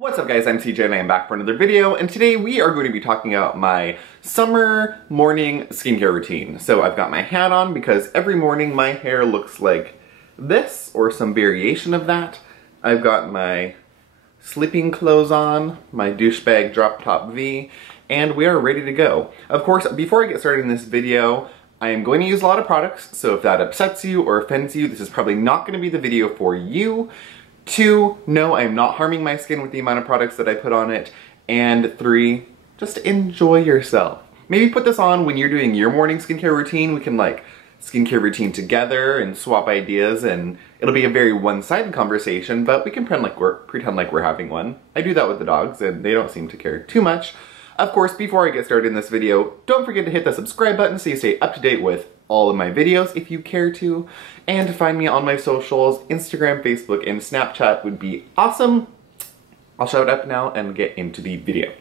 What's up guys, I'm CJ and I am back for another video, and today we are going to be talking about my summer morning skincare routine. So I've got my hat on because every morning my hair looks like this or some variation of that. I've got my sleeping clothes on, my douchebag drop top V, and we are ready to go. Of course, before I get started in this video, I am going to use a lot of products, so if that upsets you or offends you, this is probably not going to be the video for you. 2, no, I am not harming my skin with the amount of products that I put on it. And 3, just enjoy yourself. Maybe put this on when you're doing your morning skincare routine. We can like skincare routine together and swap ideas, and it'll be a very one-sided conversation, but we can pretend like we're having one. I do that with the dogs and they don't seem to care too much. Of course, before I get started in this video, don't forget to hit the subscribe button so you stay up to date with all of my videos if you care to, and to find me on my socials. Instagram, Facebook, and Snapchat would be awesome. I'll shut up now and get into the video.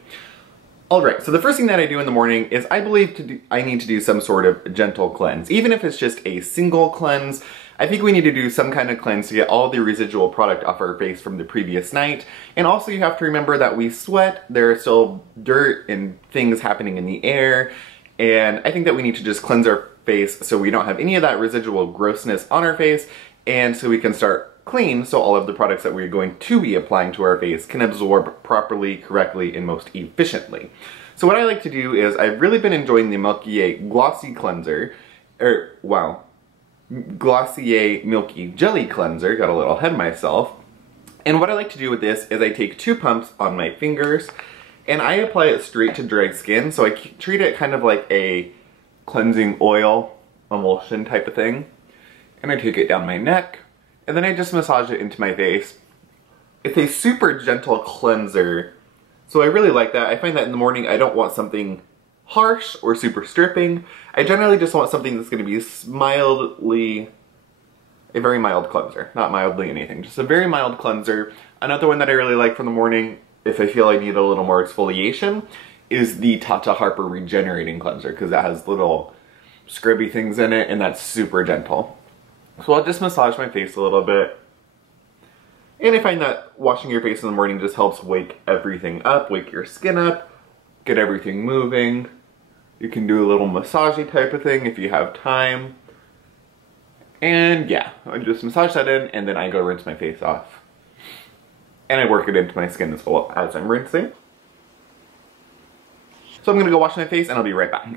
Alright, so the first thing that I do in the morning is I need to do some sort of gentle cleanse. Even if it's just a single cleanse, I think we need to do some kind of cleanse to get all the residual product off our face from the previous night. And also you have to remember that we sweat, there are still dirt and things happening in the air, and I think that we need to just cleanse our face so we don't have any of that residual grossness on our face, and so we can start clean so all of the products that we're going to be applying to our face can absorb properly, correctly, and most efficiently. So what I like to do is I've really been enjoying the Milky Glossy Cleanser, Glossier Milky Jelly Cleanser, got a little ahead of myself. And what I like to do with this is I take 2 pumps on my fingers and I apply it straight to dry skin, so I treat it kind of like a cleansing oil emulsion type of thing. And I take it down my neck, and then I just massage it into my face. It's a super gentle cleanser, so I really like that. I find that in the morning I don't want something harsh or super stripping. I generally just want something that's going to be a very mild cleanser. Not mildly anything, just a very mild cleanser. Another one that I really like for the morning, if I feel I need a little more exfoliation, is the Tata Harper Regenerating Cleanser, because that has little scrubby things in it and that's super gentle. So I'll just massage my face a little bit. And I find that washing your face in the morning just helps wake everything up, wake your skin up, get everything moving. You can do a little massagey type of thing if you have time. And yeah, I just massage that in and then I go rinse my face off. And I work it into my skin as well as I'm rinsing. So I'm gonna go wash my face and I'll be right back.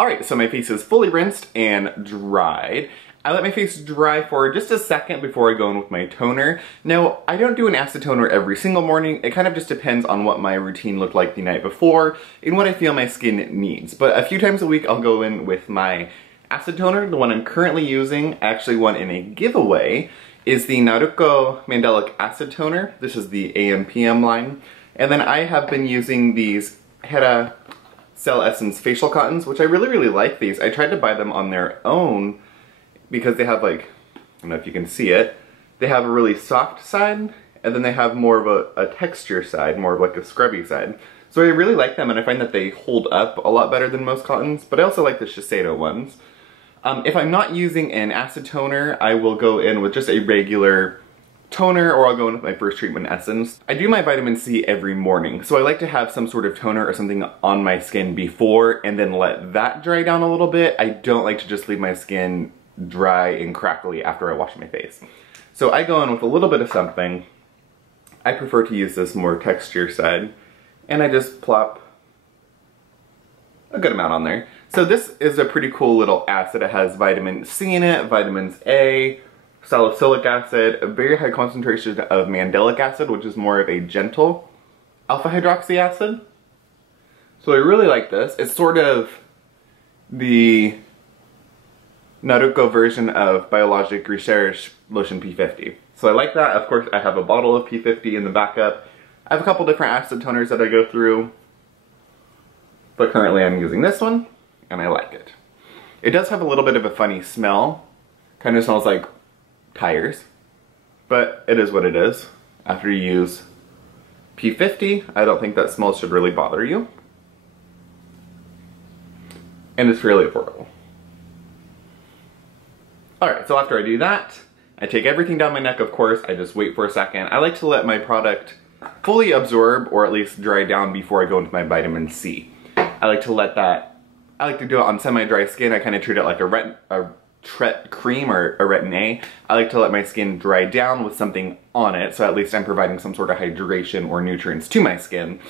Alright, so my face is fully rinsed and dried. I let my face dry for just a second before I go in with my toner. Now, I don't do an acid toner every single morning. It kind of just depends on what my routine looked like the night before and what I feel my skin needs. But a few times a week I'll go in with my acid toner. The one I'm currently using, actually won in a giveaway, is the Naruko Mandelic Acid Toner. This is the AMPM line. And then I have been using these Hera Cell Essence facial cottons, which I really like these. I tried to buy them on their own because they have like, I don't know if you can see it, they have a really soft side and then they have more of a texture side, more of like a scrubby side. So I really like them and I find that they hold up a lot better than most cottons, but I also like the Shiseido ones. If I'm not using an acid toner, I will go in with just a regular toner, or I'll go in with my first treatment essence. I do my vitamin C every morning, so I like to have some sort of toner or something on my skin before and then let that dry down a little bit. I don't like to just leave my skin dry and crackly after I wash my face. So I go in with a little bit of something. I prefer to use this more texture side, and I just plop a good amount on there. So this is a pretty cool little acid. It has vitamin C in it, vitamins A, salicylic acid, a very high concentration of mandelic acid, which is more of a gentle alpha hydroxy acid. So I really like this. It's sort of the Naruko version of Biologic Recherche Lotion P50. So I like that. Of course, I have a bottle of P50 in the backup. I have a couple different acid toners that I go through, but currently I'm using this one, and I like it. It does have a little bit of a funny smell. Kind of smells like tires, but it is what it is. After you use P50, I don't think that smell should really bother you. And it's fairly affordable. Alright, so after I do that, I take everything down my neck, of course. I just wait for a second. I like to let my product fully absorb or at least dry down before I go into my vitamin C. I like to do it on semi-dry skin. I kind of treat it like a Tret cream or a retin-A. I like to let my skin dry down with something on it, so at least I'm providing some sort of hydration or nutrients to my skin.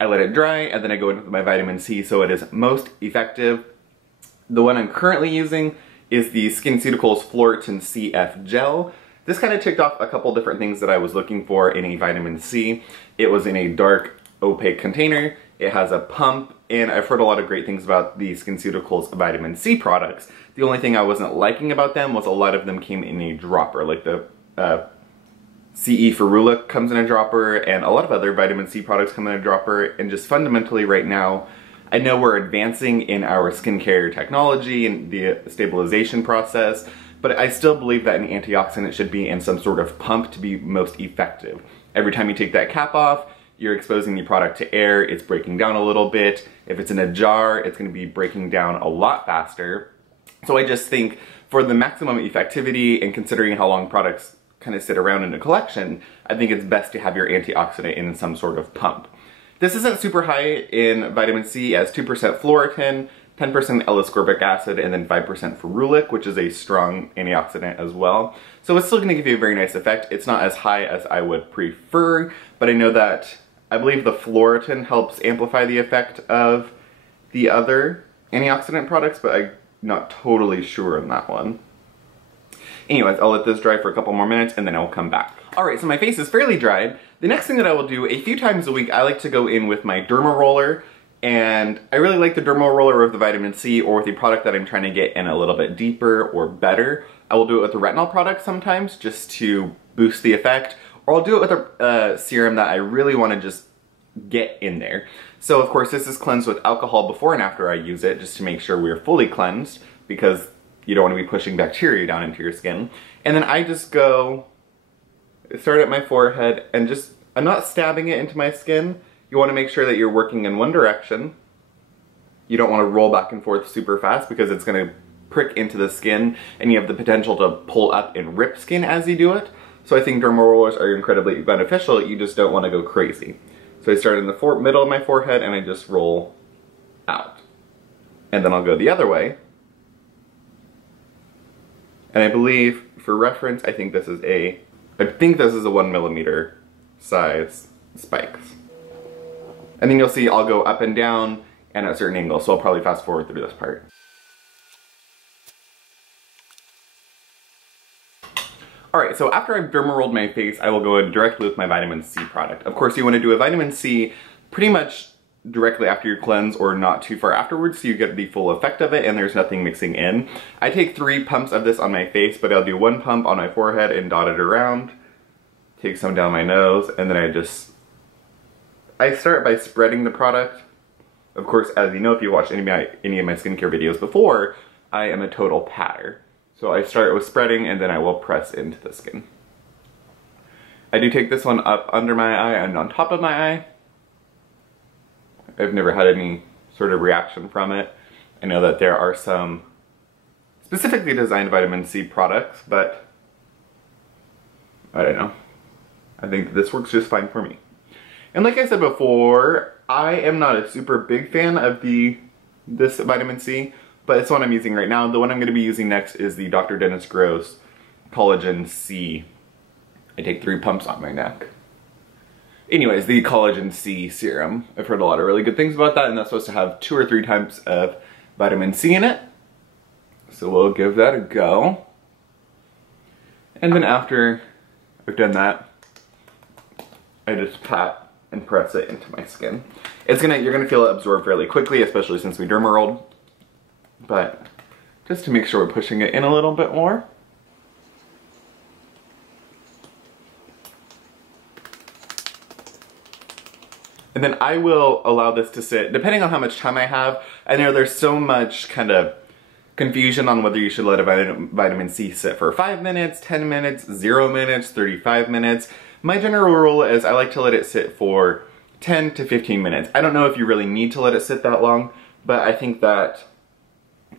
I let it dry, and then I go into my vitamin C so it is most effective. The one I'm currently using is the Skinceuticals Phloretin CF gel. This kind of ticked off a couple different things that I was looking for in a vitamin C. It was in a dark, opaque container. It has a pump, and I've heard a lot of great things about the Skinceuticals vitamin C products. The only thing I wasn't liking about them was a lot of them came in a dropper, like the CE Ferula comes in a dropper, and a lot of other vitamin C products come in a dropper, and just fundamentally right now, I know we're advancing in our skincare technology and the stabilization process, but I still believe that an antioxidant should be in some sort of pump to be most effective. Every time you take that cap off, you're exposing the product to air, it's breaking down a little bit. If it's in a jar, it's going to be breaking down a lot faster. So I just think for the maximum effectivity and considering how long products kind of sit around in a collection, I think it's best to have your antioxidant in some sort of pump. This isn't super high in vitamin C, as 2% Phloretin, 10% L-ascorbic acid, and then 5% ferulic, which is a strong antioxidant as well. So it's still going to give you a very nice effect. It's not as high as I would prefer, but I know that I believe the Phloretin helps amplify the effect of the other antioxidant products, but I'm not totally sure on that one. Anyways, I'll let this dry for a couple more minutes and then I'll come back. Alright, so my face is fairly dried. The next thing that I will do a few times a week, I like to go in with my Dermal Roller, and I really like the Dermal Roller with the vitamin C or with the product that I'm trying to get in a little bit deeper or better. I will do it with the retinol product sometimes just to boost the effect, or I'll do it with a serum that I really want to just get in there. So of course this is cleansed with alcohol before and after I use it, just to make sure we're fully cleansed, because you don't want to be pushing bacteria down into your skin. And then I just go, start at my forehead, and just, I'm not stabbing it into my skin. You want to make sure that you're working in one direction. You don't want to roll back and forth super fast because it's going to prick into the skin and you have the potential to pull up and rip skin as you do it. So I think dermal rollers are incredibly beneficial, you just don't want to go crazy. So I start in the middle of my forehead and I just roll out. And then I'll go the other way. And I believe, for reference, I think this is a 1mm size spikes. And then you'll see I'll go up and down and at certain angles, so I'll probably fast forward through this part. Alright, so after I've derma rolled my face, I will go in directly with my vitamin C product. Of course, you want to do a vitamin C pretty much directly after your cleanse or not too far afterwards so you get the full effect of it and there's nothing mixing in. I take 3 pumps of this on my face, but I'll do 1 pump on my forehead and dot it around. Take some down my nose, and then I start by spreading the product. Of course, as you know, if you watched any of my skincare videos before, I am a total patter. So I start with spreading and then I will press into the skin. I do take this one up under my eye and on top of my eye. I've never had any sort of reaction from it. I know that there are some specifically designed vitamin C products, but I don't know. I think this works just fine for me. And like I said before, I am not a super big fan of this vitamin C, but it's what I'm using right now. The one I'm going to be using next is the Dr. Dennis Gross Collagen C. I take 3 pumps on my neck. Anyways, the Collagen C serum. I've heard a lot of really good things about that, and that's supposed to have 2 or 3 types of vitamin C in it. So we'll give that a go. And then after I've done that, I just pat and press it into my skin. You're gonna feel it absorb fairly quickly, especially since we derma rolled. But just to make sure we're pushing it in a little bit more. And then I will allow this to sit, depending on how much time I have. I know there's so much kind of confusion on whether you should let a vitamin C sit for 5 minutes, 10 minutes, 0 minutes, 35 minutes. My general rule is I like to let it sit for 10 to 15 minutes. I don't know if you really need to let it sit that long, but I think that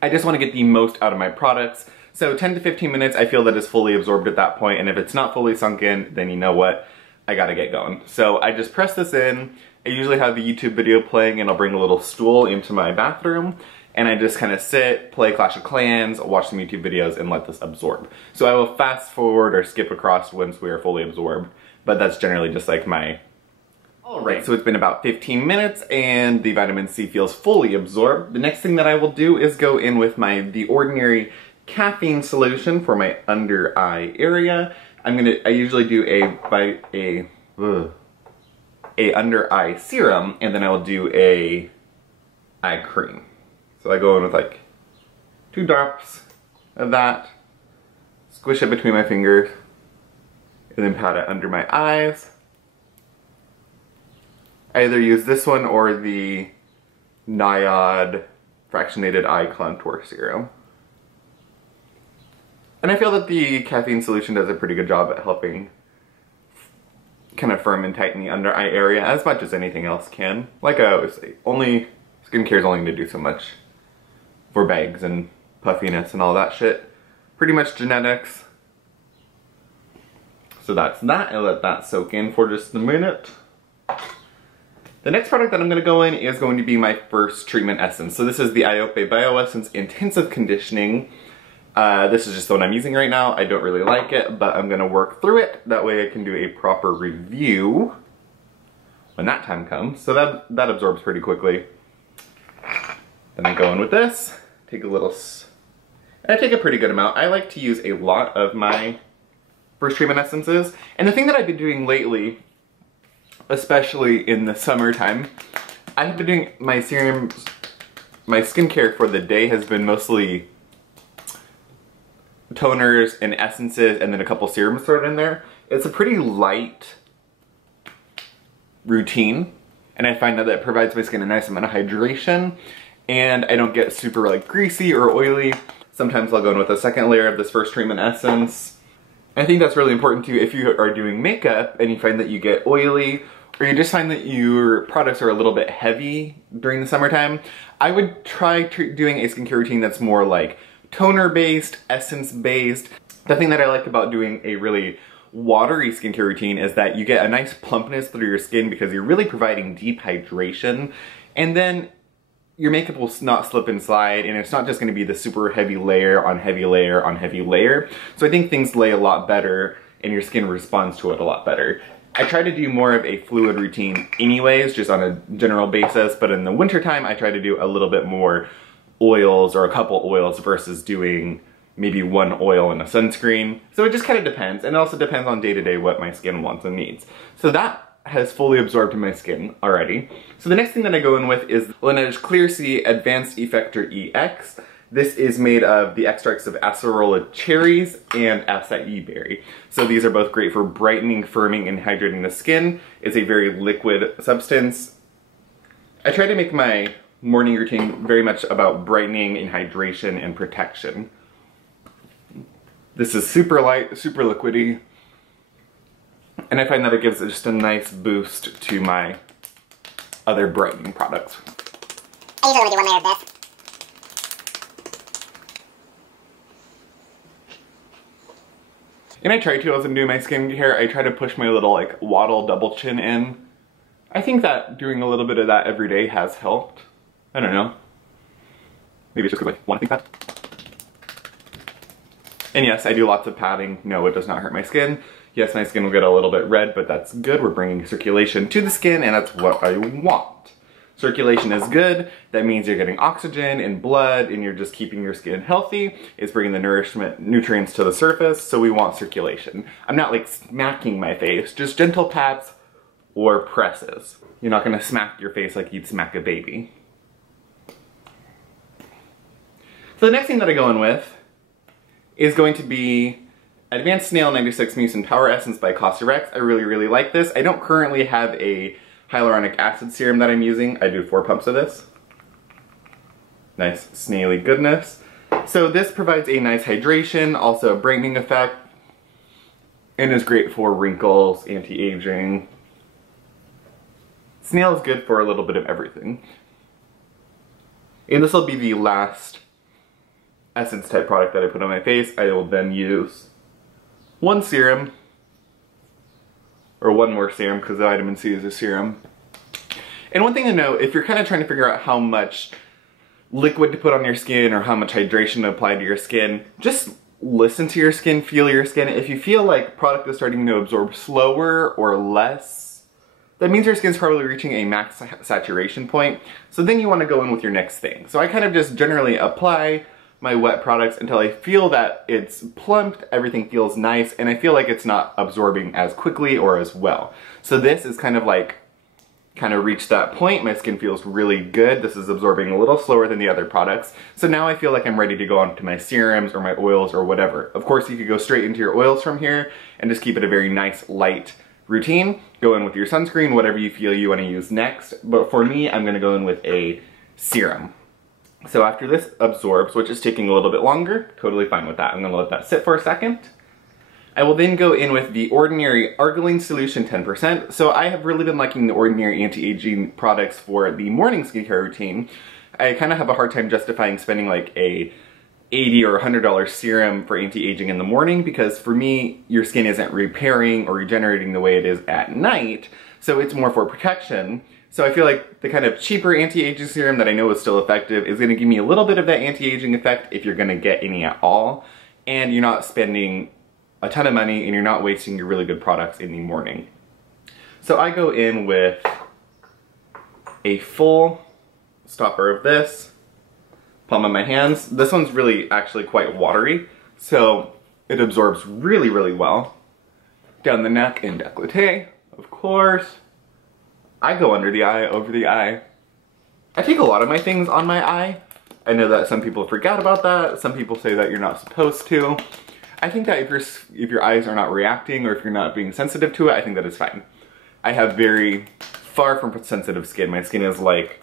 I just want to get the most out of my products. So 10 to 15 minutes, I feel that is fully absorbed at that point, and if it's not fully sunk in, then you know what? I gotta get going. So I just press this in. I usually have a YouTube video playing and I'll bring a little stool into my bathroom and I just kind of sit, play Clash of Clans, watch some YouTube videos and let this absorb. So I will fast forward or skip across once we are fully absorbed, but that's generally just like my... Alright, so it's been about 15 minutes and the vitamin C feels fully absorbed. The next thing that I will do is go in with The Ordinary caffeine solution for my under eye area. I usually do a under eye serum and then I will do a eye cream. So I go in with like 2 drops of that, squish it between my fingers, and then pat it under my eyes. I either use this one or the Naiad Fractionated Eye Contour Serum. And I feel that the caffeine solution does a pretty good job at helping kind of firm and tighten the under eye area as much as anything else can. Like I always say, skincare is only going to do so much for bags and puffiness and all that shit. Pretty much genetics. So that's that. I let that soak in for just a minute. The next product that I'm going to go in is going to be my first treatment essence. So this is the IOPE Bioessence Intensive Conditioning. This is just the one I'm using right now. I don't really like it, but I'm going to work through it. That way I can do a proper review when that time comes. So that absorbs pretty quickly. Then I go in with this, take a little, and I take a pretty good amount. I like to use a lot of my first treatment essences. And the thing that I've been doing lately, especially in the summertime, I have been doing my serums, my skincare for the day has been mostly toners and essences and then a couple serums thrown in there. It's a pretty light routine and I find that it provides my skin a nice amount of hydration and I don't get super like greasy or oily. Sometimes I'll go in with a second layer of this first treatment essence. I think that's really important too if you are doing makeup and you find that you get oily or you just find that your products are a little bit heavy during the summertime. I would try doing a skincare routine that's more like toner based, essence based. The thing that I like about doing a really watery skincare routine is that you get a nice plumpness through your skin because you're really providing deep hydration and then your makeup will not slip and slide and it's not just going to be the super heavy layer on heavy layer on heavy layer. So I think things lay a lot better and your skin responds to it a lot better. I try to do more of a fluid routine anyways, just on a general basis, but in the wintertime I try to do a little bit more oils or a couple oils versus doing maybe one oil and a sunscreen. So it just kind of depends, and it also depends on day to day what my skin wants and needs. So that has fully absorbed in my skin already. So the next thing that I go in with is Laneige Clear Sea Advanced Effector EX. This is made of the extracts of acerola cherries and acai berry. So these are both great for brightening, firming, and hydrating the skin. It's a very liquid substance. I try to make my morning routine very much about brightening and hydration and protection. This is super light, super liquidy, and I find that it gives just a nice boost to my other brightening products. I usually only do one layer of this. And I try to, as I'm doing my skincare, I try to push my little like waddle double chin in. I think that doing a little bit of that every day has helped. I don't know. Maybe it's just because I want to think that. And yes, I do lots of patting. No, it does not hurt my skin. Yes, my skin will get a little bit red, but that's good. We're bringing circulation to the skin, and that's what I want. Circulation is good. That means you're getting oxygen and blood, and you're just keeping your skin healthy. It's bringing the nourishment, nutrients to the surface, so we want circulation. I'm not like smacking my face, just gentle pats or presses. You're not gonna smack your face like you'd smack a baby. So the next thing that I go in with is going to be Advanced Snail 96 Mucin Power Essence by Cosrx. I really, really like this. I don't currently have a hyaluronic acid serum that I'm using. I do 4 pumps of this. Nice snaily goodness. So this provides a nice hydration, also a brightening effect, and is great for wrinkles, anti-aging. Snail is good for a little bit of everything. And this will be the last essence type product that I put on my face. I will then use one serum or one more serum because the vitamin C is a serum. And one thing to note, if you're kind of trying to figure out how much liquid to put on your skin or how much hydration to apply to your skin, just listen to your skin, feel your skin. If you feel like product is starting to absorb slower or less, that means your skin's probably reaching a max saturation point. So then you want to go in with your next thing. So I kind of just generally apply my wet products until I feel that it's plumped, everything feels nice, and I feel like it's not absorbing as quickly or as well. So this is kind of reached that point. My skin feels really good. This is absorbing a little slower than the other products. So now I feel like I'm ready to go on to my serums or my oils or whatever. Of course, you could go straight into your oils from here and just keep it a very nice, light routine. Go in with your sunscreen, whatever you feel you want to use next. But for me, I'm going to go in with a serum. So after this absorbs, which is taking a little bit longer, totally fine with that. I'm going to let that sit for a second. I will then go in with the Ordinary Argireline Solution 10%. So I have really been liking the Ordinary anti-aging products for the morning skincare routine. I kind of have a hard time justifying spending like a $80 or $100 serum for anti-aging in the morning because for me, your skin isn't repairing or regenerating the way it is at night. So it's more for protection. So I feel like the kind of cheaper anti-aging serum that I know is still effective is going to give me a little bit of that anti-aging effect if you're going to get any at all. And you're not spending a ton of money and you're not wasting your really good products in the morning. So I go in with a full stopper of this, palm of my hands. This one's really actually quite watery, so it absorbs really, really well. Down the neck and décolleté, of course. I go under the eye, over the eye. I take a lot of my things on my eye. I know that some people forget about that. Some people say that you're not supposed to. I think that if your eyes are not reacting or if you're not being sensitive to it, I think that is fine. I have very far from sensitive skin. My skin is like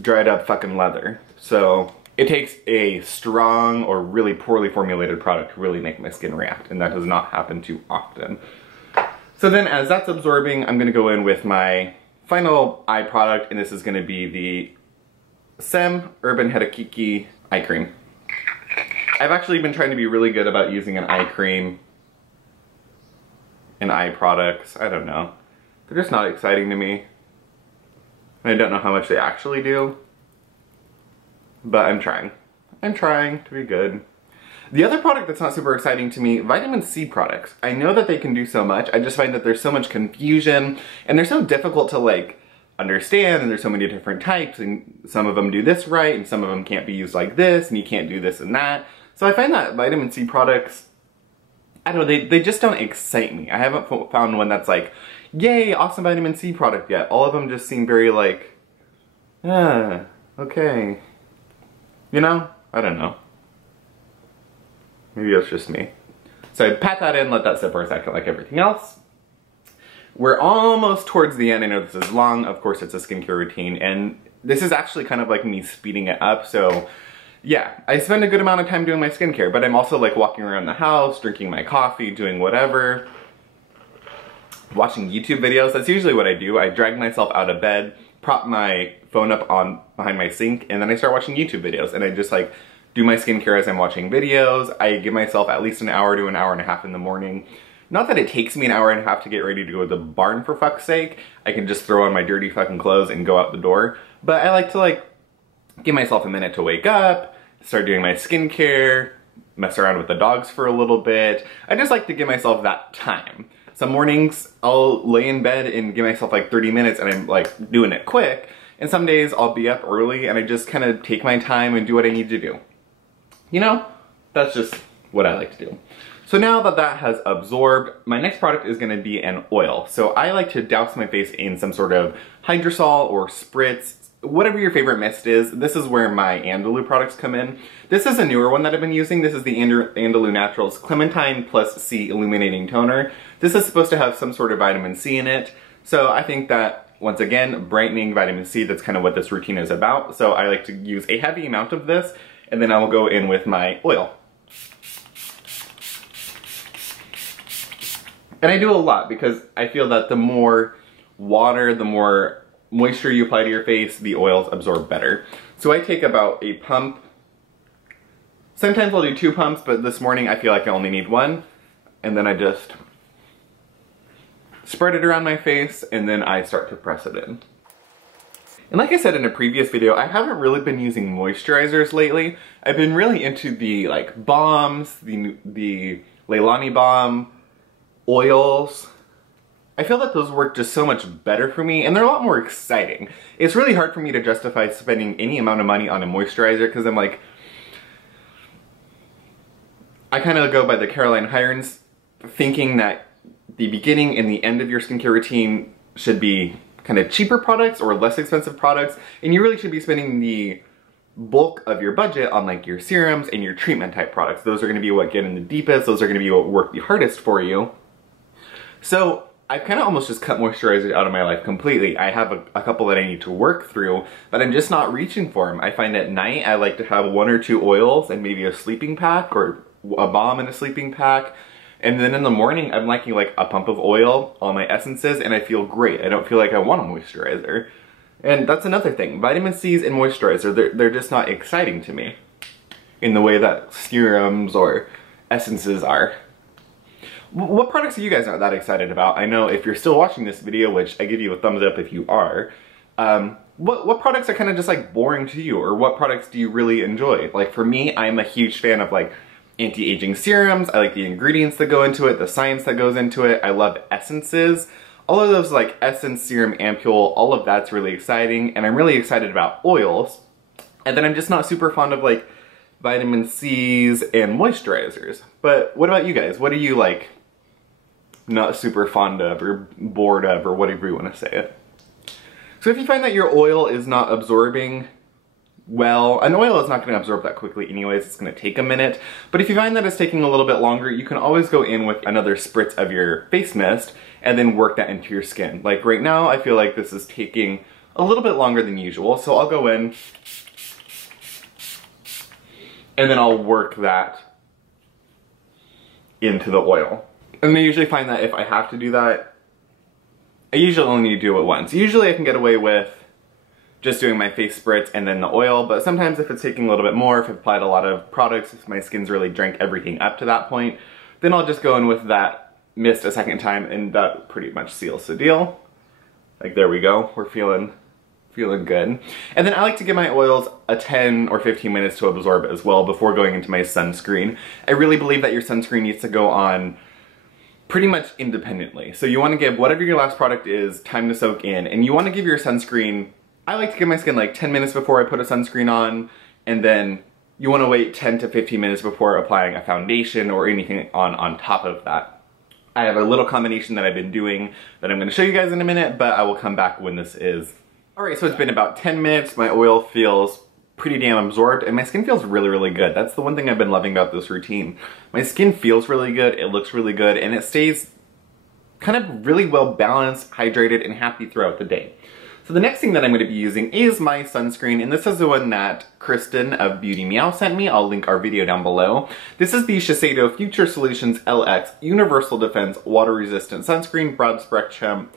dried up fucking leather. So it takes a strong or really poorly formulated product to really make my skin react, and that does not happen too often. So then as that's absorbing, I'm gonna go in with my final eye product, and this is gonna be the Saem Urban Harakeke Eye Cream. I've actually been trying to be really good about using an eye cream and eye products. I don't know. They're just not exciting to me. I don't know how much they actually do. But I'm trying. I'm trying to be good. The other product that's not super exciting to me, vitamin C products. I know that they can do so much. I just find that there's so much confusion and they're so difficult to like understand, and there's so many different types, and some of them do this right and some of them can't be used like this, and you can't do this and that. So I find that vitamin C products, I don't know, they just don't excite me. I haven't found one that's like, yay, awesome vitamin C product yet. All of them just seem very like, okay. You know? I don't know. Maybe that's just me. So I pat that in, let that sit for a second like everything else. We're almost towards the end. I know this is long. Of course, it's a skincare routine, and this is actually kind of like me speeding it up. So yeah, I spend a good amount of time doing my skincare, but I'm also like walking around the house, drinking my coffee, doing whatever, watching YouTube videos. That's usually what I do. I drag myself out of bed, prop my phone up on behind my sink, and then I start watching YouTube videos, and I just like do my skincare as I'm watching videos. I give myself at least an hour to an hour and a half in the morning. Not that it takes me an hour and a half to get ready to go to the barn, for fuck's sake. I can just throw on my dirty fucking clothes and go out the door. But I like to like give myself a minute to wake up, start doing my skincare, mess around with the dogs for a little bit. I just like to give myself that time. Some mornings I'll lay in bed and give myself like 30 minutes and I'm like doing it quick. And some days I'll be up early and I just kind of take my time and do what I need to do. You know, that's just what I like to do. So now that that has absorbed, my next product is gonna be an oil. So I like to douse my face in some sort of hydrosol or spritz, whatever your favorite mist is. This is where my Andalou products come in. This is a newer one that I've been using. This is the Andalou Naturals Clementine plus C Illuminating Toner. This is supposed to have some sort of vitamin C in it. So I think that, once again, brightening vitamin C, that's kind of what this routine is about. So I like to use a heavy amount of this, and then I will go in with my oil. And I do a lot because I feel that the more water, the more moisture you apply to your face, the oils absorb better. So I take about a pump. Sometimes I'll do 2 pumps, but this morning I feel like I only need 1. And then I just spread it around my face, and then I start to press it in. And like I said in a previous video, I haven't really been using moisturizers lately. I've been really into the like balms, the Leahlani balm, oils. I feel that those work just so much better for me, and they're a lot more exciting. It's really hard for me to justify spending any amount of money on a moisturizer because I'm like, I kind of go by the Caroline Hirons thinking that the beginning and the end of your skincare routine should be kind of cheaper products or less expensive products, and you really should be spending the bulk of your budget on like your serums and your treatment type products. Those are going to be what get in the deepest, those are going to be what work the hardest for you. So I've kind of almost just cut moisturizers out of my life completely. I have a couple that I need to work through, but I'm just not reaching for them. I find at night I like to have 1 or 2 oils and maybe a sleeping pack or a balm and a sleeping pack. And then in the morning, I'm liking like a pump of oil on my essences and I feel great. I don't feel like I want a moisturizer. And that's another thing. Vitamin C's and moisturizer, they're just not exciting to me in the way that serums or essences are. What products are you guys not that excited about? I know if you're still watching this video, which I give you a thumbs up if you are, what products are kind of just like boring to you? Or what products do you really enjoy? Like for me, I'm a huge fan of like anti-aging serums. I like the ingredients that go into it, the science that goes into it. I love essences. All of those like essence, serum, ampule, all of that's really exciting. And I'm really excited about oils. And then I'm just not super fond of like vitamin C's and moisturizers. But what about you guys? What are you like not super fond of or bored of or whatever you want to say it? So if you find that your oil is not absorbing well, an oil is not going to absorb that quickly anyways, it's going to take a minute. But if you find that it's taking a little bit longer, you can always go in with another spritz of your face mist and then work that into your skin. Like right now, I feel like this is taking a little bit longer than usual, so I'll go in and then I'll work that into the oil. And I usually find that if I have to do that, I usually only need to do it once. Usually I can get away with just doing my face spritz and then the oil, but sometimes if it's taking a little bit more, if I've applied a lot of products, if my skin's really drank everything up to that point, then I'll just go in with that mist a second time and that pretty much seals the deal. Like there we go, we're feeling good. And then I like to give my oils a 10 or 15 minutes to absorb as well before going into my sunscreen. I really believe that your sunscreen needs to go on pretty much independently. So you want to give whatever your last product is time to soak in, and you want to give your sunscreen, I like to give my skin like 10 minutes before I put a sunscreen on, and then you want to wait 10 to 15 minutes before applying a foundation or anything on top of that. I have a little combination that I've been doing that I'm going to show you guys in a minute, but I will come back when this is. Alright, so it's been about 10 minutes, my oil feels pretty damn absorbed, and my skin feels really, really good. That's the one thing I've been loving about this routine. My skin feels really good, it looks really good, and it stays kind of really well balanced, hydrated, and happy throughout the day. So the next thing that I'm going to be using is my sunscreen, and this is the one that Kristen of Beauty Meow sent me. I'll link our video down below. This is the Shiseido Future Solutions LX Universal Defense Water Resistant Sunscreen Broad Spectrum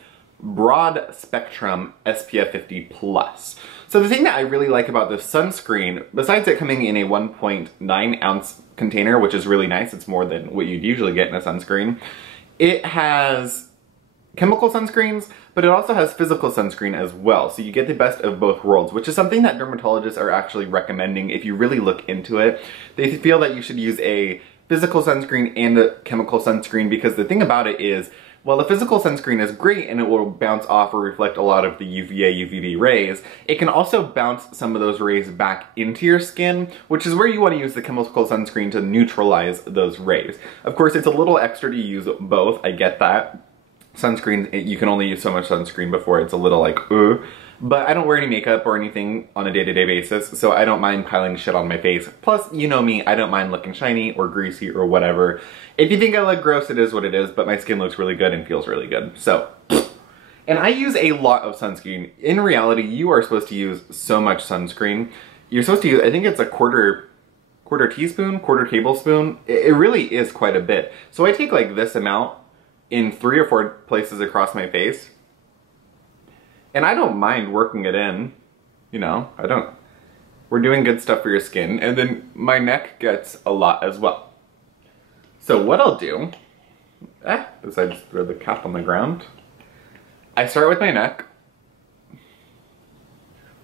SPF 50+. So the thing that I really like about this sunscreen, besides it coming in a 1.9 ounce container, which is really nice, it's more than what you'd usually get in a sunscreen, it has chemical sunscreens, but it also has physical sunscreen as well. So you get the best of both worlds, which is something that dermatologists are actually recommending if you really look into it. They feel that you should use a physical sunscreen and a chemical sunscreen because the thing about it is, while the physical sunscreen is great and it will bounce off or reflect a lot of the UVA, UVB rays, it can also bounce some of those rays back into your skin, which is where you want to use the chemical sunscreen to neutralize those rays. Of course, it's a little extra to use both, I get that. Sunscreen, you can only use so much sunscreen before it's a little like, but I don't wear any makeup or anything on a day-to-day basis, so I don't mind piling shit on my face. Plus, you know me, I don't mind looking shiny or greasy or whatever. If you think I look gross, it is what it is, but my skin looks really good and feels really good, so. And I use a lot of sunscreen. In reality, you are supposed to use so much sunscreen. You're supposed to use, I think it's a quarter teaspoon, quarter tablespoon. It really is quite a bit. So I take like this amount in 3 or 4 places across my face. And I don't mind working it in, you know, we're doing good stuff for your skin. And then my neck gets a lot as well. So what I'll do, besides throw the cap on the ground, I start with my neck,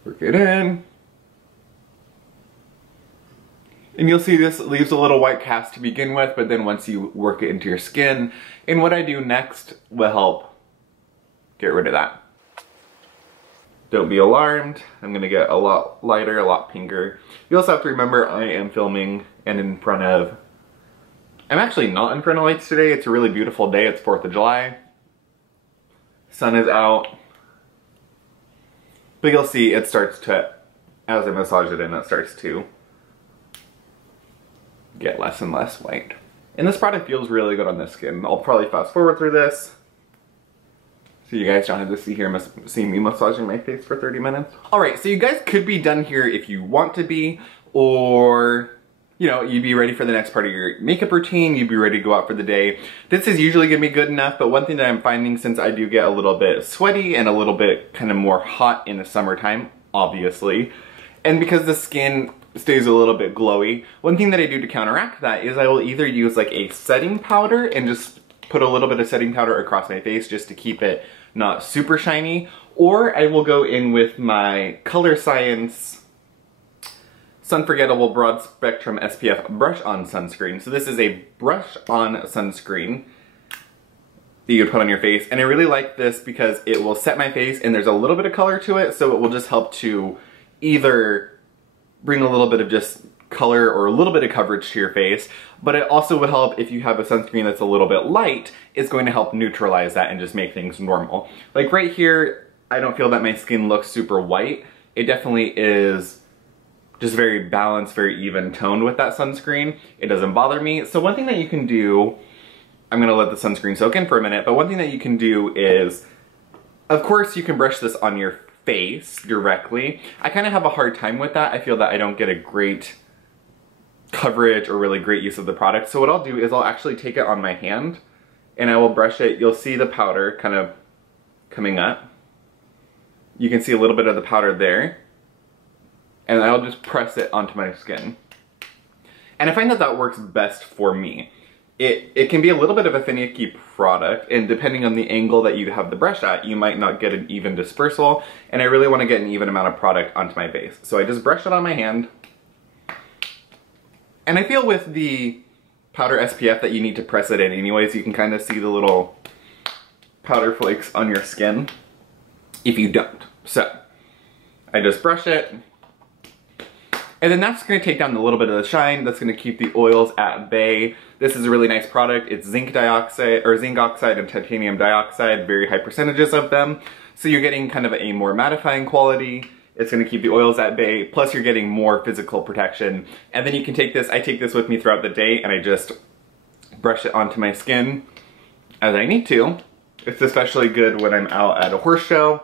work it in, and you'll see this leaves a little white cast to begin with, but then once you work it into your skin, and what I do next will help get rid of that. Don't be alarmed, I'm gonna get a lot lighter, a lot pinker. You also have to remember I am filming and in front of, I'm actually not in front of lights today, it's a really beautiful day, it's 4th of July. Sun is out. But you'll see it starts to, as I massage it in, it starts to get less and less white. And this product feels really good on the skin. I'll probably fast forward through this, so you guys don't have to see me massaging my face for 30 minutes. Alright, so you guys could be done here if you want to be, or you know, you'd be ready for the next part of your makeup routine, you'd be ready to go out for the day. This is usually gonna be good enough, but one thing that I'm finding, since I do get a little bit sweaty and a little bit kind of more hot in the summertime, obviously, and because the skin stays a little bit glowy, one thing that I do to counteract that is I will either use like a setting powder and just put a little bit of setting powder across my face just to keep it not super shiny, or I will go in with my Colorescience Sunforgettable Broad Spectrum SPF Brush On Sunscreen. So this is a brush on sunscreen that you would put on your face, and I really like this because it will set my face and there's a little bit of color to it, so it will just help to either bring a little bit of just color or a little bit of coverage to your face, but it also would help if you have a sunscreen that's a little bit light, it's going to help neutralize that and just make things normal. Like right here, I don't feel that my skin looks super white. It definitely is just very balanced, very even toned with that sunscreen. It doesn't bother me. So one thing that you can do, I'm gonna let the sunscreen soak in for a minute, but one thing that you can do is, of course you can brush this on your face directly. I kind of have a hard time with that. I feel that I don't get a great coverage or really great use of the product. So what I'll do is I'll actually take it on my hand and I will brush it. You'll see the powder kind of coming up. You can see a little bit of the powder there. And I'll just press it onto my skin. And I find that that works best for me. It can be a little bit of a finicky product, and depending on the angle that you have the brush at, you might not get an even dispersal, and I really want to get an even amount of product onto my face. So I just brush it on my hand. And I feel with the powder SPF that you need to press it in anyways. You can kind of see the little powder flakes on your skin if you don't. So I just brush it. And then that's going to take down a little bit of the shine. That's going to keep the oils at bay. This is a really nice product. It's zinc dioxide, or zinc oxide and titanium dioxide, very high percentages of them. So you're getting kind of a more mattifying quality. It's going to keep the oils at bay, plus you're getting more physical protection. And then you can take this, I take this with me throughout the day, and I just brush it onto my skin as I need to. It's especially good when I'm out at a horse show.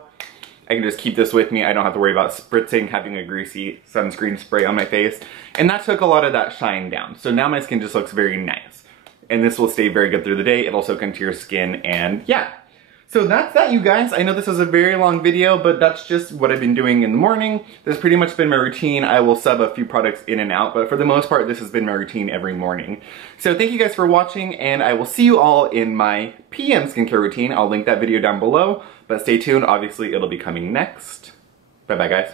I can just keep this with me. I don't have to worry about spritzing, having a greasy sunscreen spray on my face. And that took a lot of that shine down. So now my skin just looks very nice. And this will stay very good through the day. It'll soak into your skin, and yeah. So that's that, you guys. I know this is a very long video, but that's just what I've been doing in the morning. This has pretty much been my routine. I will sub a few products in and out, but for the most part, this has been my routine every morning. So thank you guys for watching, and I will see you all in my PM skincare routine. I'll link that video down below, but stay tuned. Obviously, it'll be coming next. Bye-bye, guys.